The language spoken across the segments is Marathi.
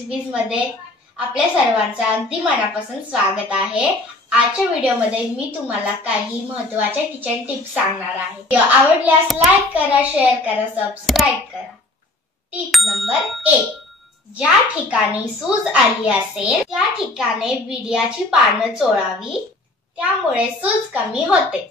रेसिपीज मध्ये आपल्या सर्वांचं अगदी मनापासून स्वागत आहे। आजच्या व्हिडिओमध्ये मी तुम्हाला काही महत्त्वाच्या किचन टिप्स सांगणार आहे। व्हिडिओ आवडल्यास लाईक करा, शेअर करा, सबस्क्राइब करा। टिप नंबर 1, ज्या ठिकाणी सूज आली असेल त्या ठिकाणी विड्याची पानं चोळावी, त्यामुळे सूज कमी होते।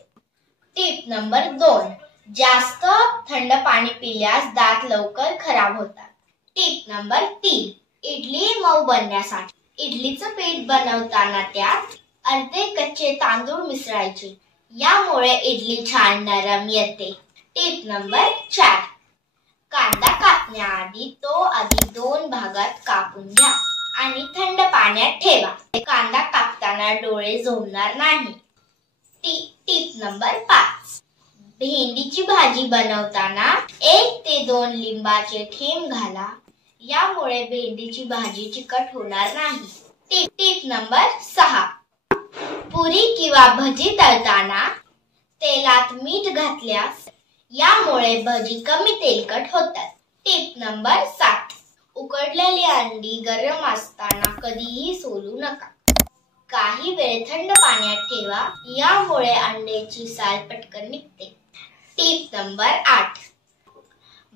टिप नंबर 2, जास्त थंड पाणी पिल्यास दात लवकर खराब होतात। टिप नंबर 3, इडली मऊ बनण्यासाठी इडलीचं पीठ बनवताना त्यात अर्धे कच्चे तांदूळ मिसळायचे, यामुळे इडली छान नरम येते। टिप नंबर 4, कांदा कापण्याआधी तो आधी 2 भागात कापून घ्या आणि थंड पाण्यात ठेवा। कांदा कापताना डोळे झोपणार नाही। टिप नंबर 5, भेंडीची भाजी बनवताना 1 ते 2 लिंबाचे थेंब घाला, यामुळे भेंडीची भाजी चिकट होणार नाही। टिप नंबर 6, पुरी किंवा भजी तळताना तेलात मीठ घातल्यास यामुळे भजी कमी तेलकट होतात। टिप नंबर 7, उकडलेली अंडी गरम असताना कधीही सोलू नका, काही वेळ थंड पाण्यात ठेवा, यामुळे अंड्याची साल पटकन निघते। टिप नंबर 8,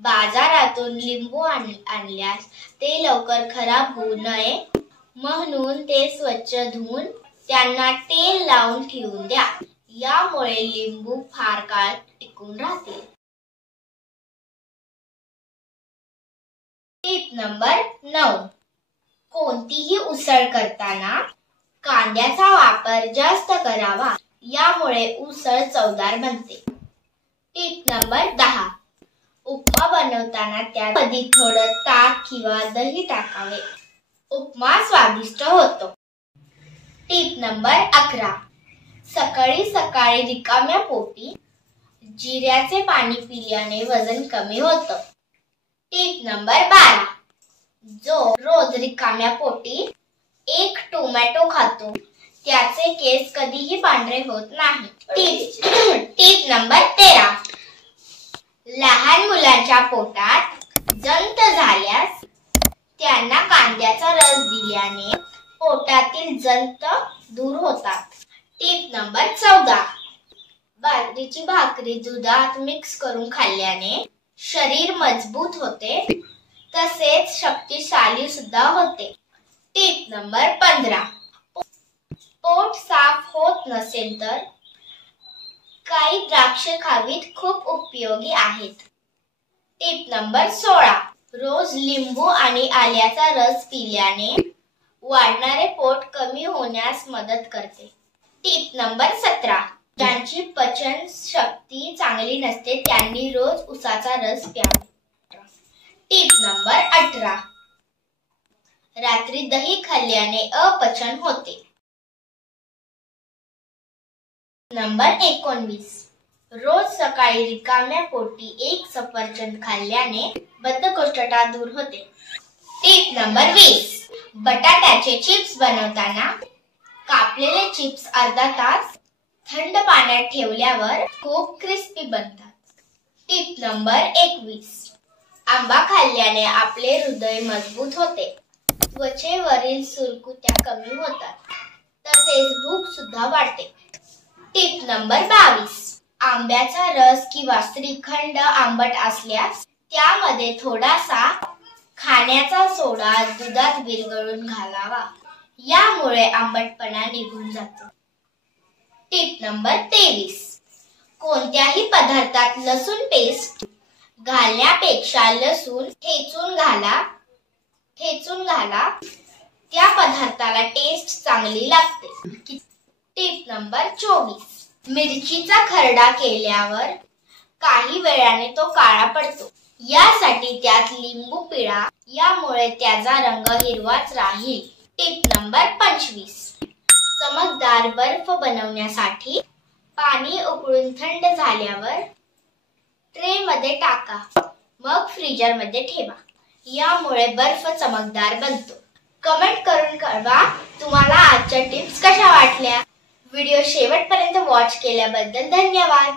बाजारातून लिंबू आणल्यास ते लवकर खराब होऊ नये म्हणून ते स्वच्छ धुवून त्यांना तेल लावून ठेवून द्या, यामुळे लिंबू फार काळ टिकून राहतील। टिप नंबर 9, कोणतीही उसळ करताना कांद्याचा वापर जास्त करावा, यामुळे उसळ चवदार बनते। टिप नंबर 10, उपमा बनवताना त्यामध्ये थोडं ताक किंवा दही टाकावे, उपमा स्वादिष्ट होतो। टिप नंबर 11, सकाळी सकाळी रिकाम्या पोटी जिऱ्याचे पाणी पिल्याने वजन कमी होतं। टिप नंबर 12, जो रोज रिकाम्या पोटी 1 टोमॅटो खातो त्याचे केस कधीही पांढरे होत नाही। टिप नंबर 13, लहान मुलांच्या पोटात जंत झाल्यास त्यांना कांद्याचा रस दिल्याने पोटातील जंत दूर होतात। टिप नंबर 14, बाजरीची भाकरी दुधात मिक्स करून खाल्ल्याने शरीर मजबूत होते, तसेच शक्तिशाली सुद्धा होते। टिप नंबर 15, पोट साफ होत नसेल तर काही द्राक्षे खावीत, खूप उपयोगी आहेत। टिप नंबर 16, रोज लिंबू आणि आल्याचा रस पिल्याने वाढणारे पोट कमी होण्यास मदत करते। टिप नंबर 17, ज्यांची पचन शक्ती चांगली नसते त्यांनी रोज उसाचा रस प्यावा। टिप नंबर 18, रात्री दही खाल्ल्याने अपचन होते। नंबर 19, रोज सकाळी रिकाम्या पोटी 1 सफरचंद खाल्ल्याने बद्धकोष्ठता दूर होते। टिप नंबर 20, बटाट्याचे चिप्स बनवताना कापलेले चिप्स अर्धा तास थंड पाण्यात ठेवल्यावर खूप क्रिस्पी बनतात। टिप नंबर 21, आंबा खाल्ल्याने आपले हृदय मजबूत होते, त्वचेवरील सुरकुत्या कमी होतात, तसेच भूक सुद्धा वाढते। टिप नंबर 22, आंब्याचा रस किंवा श्रीखंड आंबट असल्यास त्यामध्ये थोडासा खाण्याचा सोडा दुधात विरघळून घालावा, यामुळे आंबटपणा निघून जातो। टिप नंबर 23, कोणत्याही पदार्थात लसूण पेस्ट घालण्यापेक्षा लसूण ठेचून घाला, त्या पदार्थाला टेस्ट चांगली लागते। टिप नंबर 24, मिरचीचा खरडा केल्यावर काही वेळाने तो काळा पडतो, यासाठी त्यात लिंबू पिळा, यामुळे त्याचा रंग हिरवाच राहील। टिप नंबर 25, चमकदार बर्फ बनवण्यासाठी पाणी उकळून थंड झाल्यावर ट्रे मध्ये टाका, मग फ्रीजर मध्ये ठेवा, यामुळे बर्फ चमकदार बनतो। कमेंट करून कळवा तुम्हाला आजच्या टिप्स कशा वाटल्या। व्हिडिओ शेवटपर्यंत वॉच केल्याबद्दल धन्यवाद।